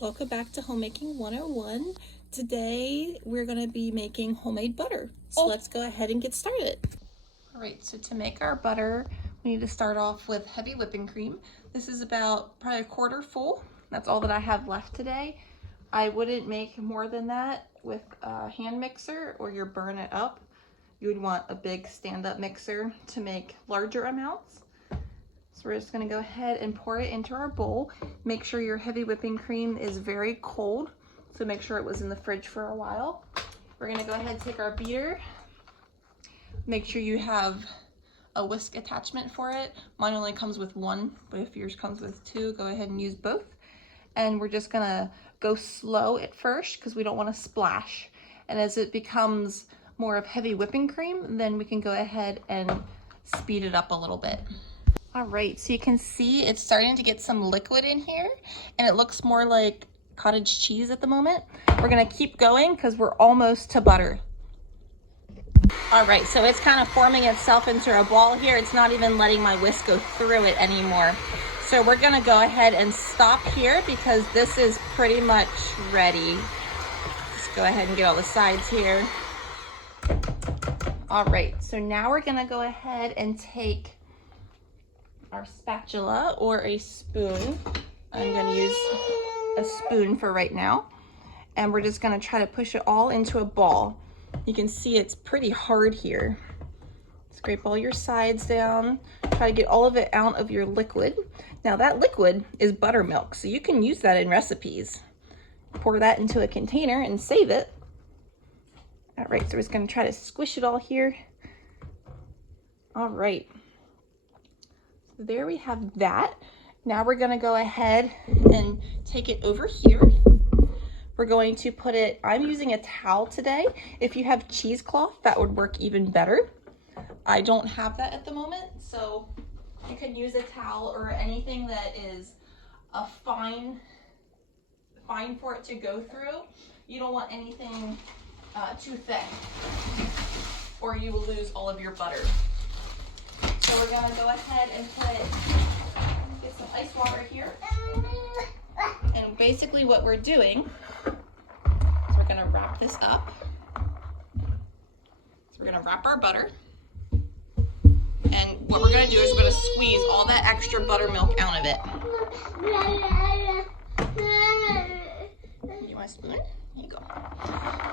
welcome back to Homemaking 101. Today we're going to be making homemade butter. So let's go ahead and get started. Alright, so to make our butter, we need to start off with heavy whipping cream. This is about probably a quarter full. That's all that I have left today. I wouldn't make more than that with a hand mixer or you burn it up. You would want a big stand-up mixer to make larger amounts. So we're just going to go ahead and pour it into our bowl. Make sure your heavy whipping cream is very cold. So make sure it was in the fridge for a while. We're going to go ahead and take our beater. Make sure you have a whisk attachment for it. Mine only comes with one, but if yours comes with two, go ahead and use both. And we're just going to go slow at first because we don't want to splash. And as it becomes more of heavy whipping cream, then we can go ahead and speed it up a little bit. All right, so you can see it's starting to get some liquid in here and it looks more like cottage cheese at the moment. We're gonna keep going because we're almost to butter. All right, so it's kind of forming itself into a ball here. It's not even letting my whisk go through it anymore. So we're gonna go ahead and stop here because this is pretty much ready. Just go ahead and get all the sides here. All right, so now we're gonna go ahead and take our spatula or a spoon. I'm going to use a spoon for right now. And we're just going to try to push it all into a ball. You can see it's pretty hard here. Scrape all your sides down. Try to get all of it out of your liquid. Now that liquid is buttermilk, so you can use that in recipes. Pour that into a container and save it. All right, so we're just going to try to squish it all here. All right. There we have that. Now we're going to go ahead and take it over here. We're going to put it, I'm using a towel today. If you have cheesecloth, that would work even better. I don't have that at the moment, so you can use a towel or anything that is a fine for it to go through. You don't want anything too thick or you will lose all of your butter. So we're going to go ahead and get some ice water here. And basically what we're doing is we're going to wrap this up. So we're going to wrap our butter. And what we're going to do is we're going to squeeze all that extra buttermilk out of it. You want a spoon? Here you go.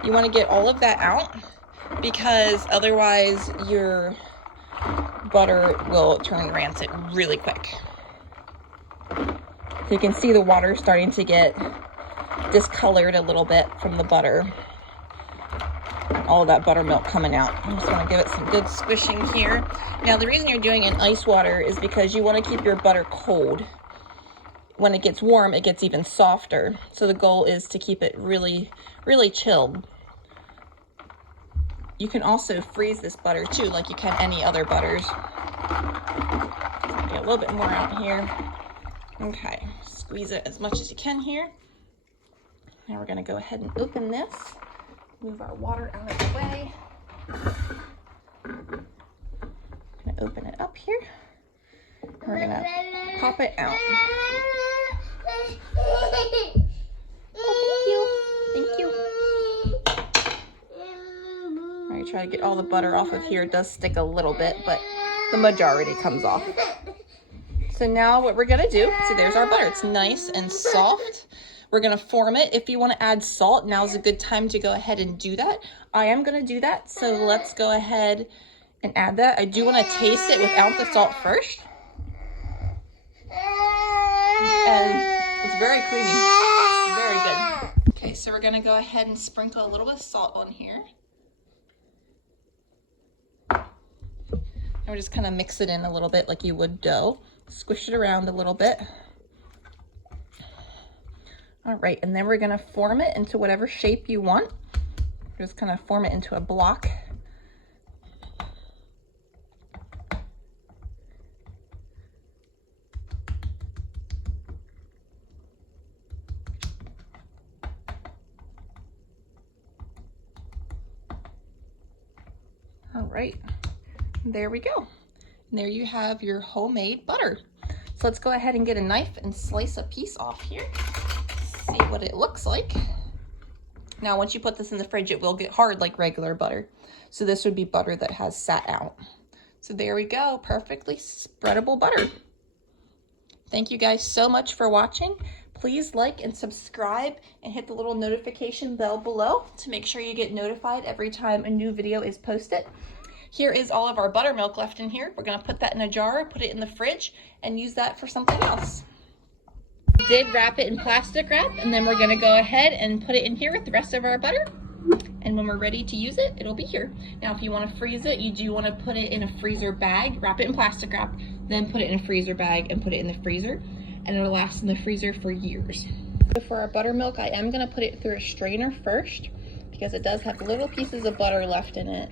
You want to get all of that out because otherwise your butter will turn rancid really quick. So you can see the water starting to get discolored a little bit from the butter. All of that buttermilk coming out. I just want to give it some good squishing here. Now the reason you're doing it in ice water is because you want to keep your butter cold. When it gets warm, it gets even softer. So the goal is to keep it really, really chilled. You can also freeze this butter too, like you can any other butters. Get a little bit more out here. Okay, squeeze it as much as you can here. Now we're gonna go ahead and open this. Move our water out of the way. Gonna open it up here. And we're gonna pop it out. Oh, thank you. Thank you. Try to get all the butter off of here. It does stick a little bit, but the majority comes off. So now what we're gonna do, see there's our butter. It's nice and soft. We're gonna form it. If you wanna add salt, now's a good time to go ahead and do that. I am gonna do that, so let's go ahead and add that. I do wanna taste it without the salt first. And it's very creamy, very good. Okay, so we're gonna go ahead and sprinkle a little bit of salt on here. And we're just kind of mix it in a little bit like you would dough. Squish it around a little bit. All right, and then we're gonna form it into whatever shape you want. Just kind of form it into a block. All right. There we go. And there you have your homemade butter. So let's go ahead and get a knife and slice a piece off here. see what it looks like. Now, once you put this in the fridge, it will get hard like regular butter. So this would be butter that has sat out. So there we go, perfectly spreadable butter. Thank you guys so much for watching. Please like and subscribe and hit the little notification bell below to make sure you get notified every time a new video is posted. Here is all of our buttermilk left in here. We're gonna put that in a jar, put it in the fridge, and use that for something else. We did wrap it in plastic wrap, and then we're gonna go ahead and put it in here with the rest of our butter. And when we're ready to use it, it'll be here. Now, if you wanna freeze it, you do wanna put it in a freezer bag, wrap it in plastic wrap, then put it in a freezer bag and put it in the freezer, and it'll last in the freezer for years. So for our buttermilk, I am gonna put it through a strainer first because it does have little pieces of butter left in it.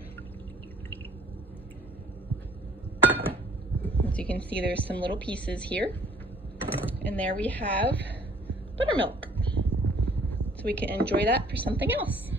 As you can see, there's some little pieces here. And there we have buttermilk. So we can enjoy that for something else.